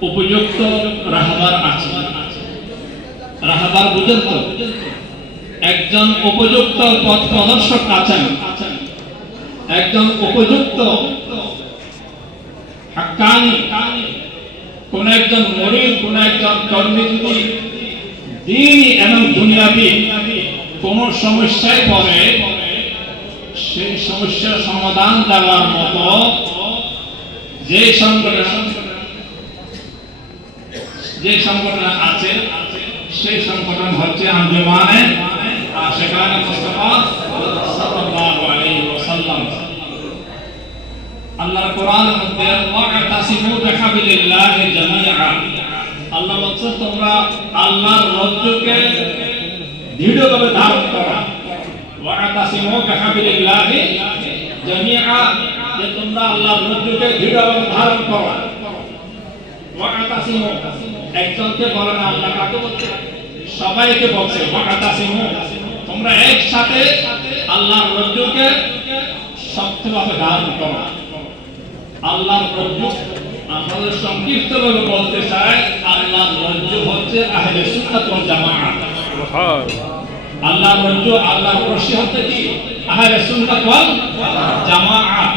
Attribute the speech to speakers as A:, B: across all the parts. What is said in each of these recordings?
A: উপযুক্ত রাহাবার আছে। রাহাবার বুঝেন তো? একজন উপযুক্ত পথ প্রদর্শক আছেন। একজন উপযুক্ত কোন একজন মরিদ কোন একজন কর্মী যদি দিন এবং দুনিয়াবি কোন সমস্যায় পড়ে, সেই সমস্যার সমাধান দেওয়ার মতো যে সংগঠন যে সংগঠন আছে, সেই সংগঠন হচ্ছে আঞ্জুমানে। আর সেখানে আল্লাহর কোরআনের মধ্যে ওয়াতাসিমু বিহাবিলিল্লাহি জামিআ। আল্লাহ বলছে, তোমরা আল্লাহর রজ্জুকে দৃঢ়ভাবে ধারণ জামিআ, যে তোমরা আল্লাহর রজ্জুকে দৃঢ়ভাবে ধারণ করো। ওয়াতাসিমু একজনকে বলে না আল্লাহ কাকে বলছে সবাইকে বলছে ওয়াতাসিমু তোমরা একসাথে আল্লাহর রজ্জুকে শক্তভাবে ধারণ করো। আল্লাহর রজ্জু আমাদের সংক্ষিপ্ত ভাবে বলতে চাই আল্লাহর রজ্জু হচ্ছে আহলে সুন্নাত ওয়াল জামাআত আল্লাহর রজ্জু আল্লাহর রশি হচ্ছে কি আহলে সুন্নাত ওয়াল জামাআত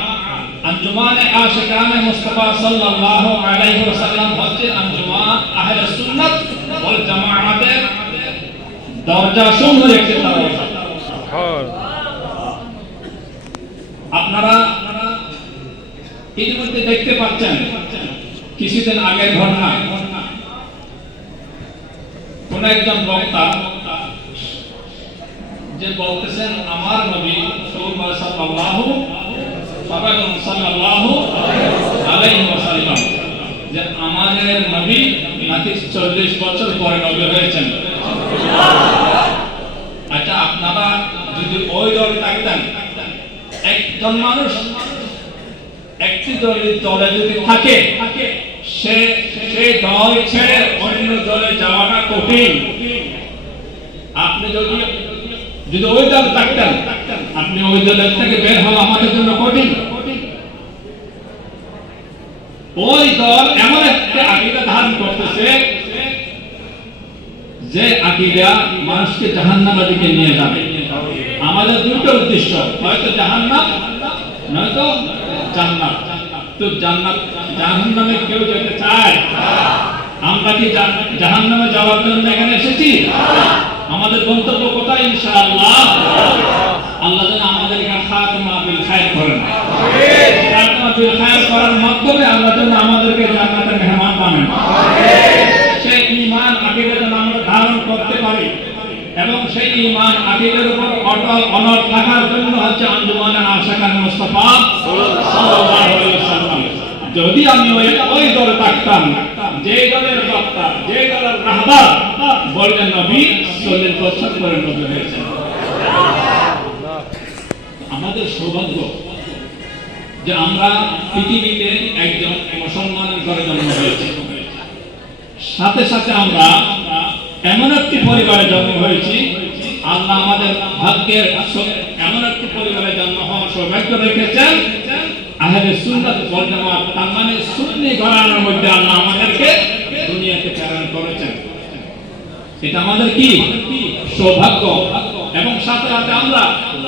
A: আঞ্জুমানে আশিকানে মুস্তাফা সাল্লাল্লাহু আলাইহি ওয়াসাল্লাম হচ্ছে আঞ্জুমান আহলে সুন্নাত ওয়াল জামাআতের সমূহ একটি দরজা আপনারা ইতিমধ্যে দেখতে পাচ্ছেন কিছুদিন আগের ঘটনা। কোন একজন বক্তা যে বলতেছেন আমার নবী সাল্লাল্লাহু সাল্লাল্লাহু আলাইহি ওয়াসাল্লাম যে আমাদের নবী নাকি চল্লিশ বছর পরে নবী হয়েছেন। আপনারা যদি ওই দলে থাকতেন একজন মানুষ একটি দলের দলে যদি থাকে, সে সেই দল ছেড়ে অন্য দলে যাওয়াটা কঠিন। আপনি যদি যদি ওই দল থাকতেন আপনি ওই দলের থেকে বের হওয়া আমাদের জন্য কঠিন। ওই দল এমন একটা ধারণ করতেছে যে আকিদা মানুষকে জাহান্নামের দিকে নিয়ে যাবে। আমাদের দুটো উদ্দেশ্য, হয়তো জাহান্নাম, নয়তো জান্নাত। তো জান্নাত, জাহান্নামে কেউ যেতে চায়? আমরা কি জাহান্নামে যাওয়ার জন্য এখানে এসেছি? আমাদের গন্তব্য কোথায়, ইনশাআল্লাহ? আল্লাহ যেন আমাদেরকে খাতমা বিল খায়র করেন। খাতমা বিল খায়র করার মাধ্যমে আল্লাহ যেন আমাদেরকে জান্নাতের মেহমান বানান সেই ঈমান আকিদা যেন আমরা ধারণ করতে পারি সেই আকিদের উপর অটল অনড় থাকার জন্য হচ্ছে আঞ্জুমানে আশাকান মুস্তাফা যদি আমি ওই ওই দলে থাকতাম যে দলের বক্তা যে দলের রাহবার, বললেন নবী, চল্লিশ বছর পরে নবী হয়েছেন আমাদের সৌভাগ্য যে আমরা পৃথিবীতে একজন মুসলমানের ঘরে জন্ম হয়েছে। সাথে সাথে আমরা এমন একটি পরিবারে জন্ম হয়েছি আল্লাহ আমাদের ভাগ্যের এমন একটি পরিবারে জন্ম হওয়ার সৌভাগ্য রেখেছেন। আহলে সুন্নাত ওয়াল জামাত, তার মানে সুন্নি ঘরানার মধ্যে আল্লাহ আমাদেরকে দুনিয়াতে প্রেরণ করেছেন। এটা আমাদের কি? সৌভাগ্য। এবং সাথে সাথে আমরা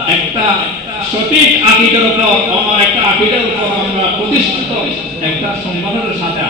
A: একটা সঠিক আকিদের উপর আমার একটা আকিদের উপর আমরা প্রতিষ্ঠিত একটা সংগঠনের সাথে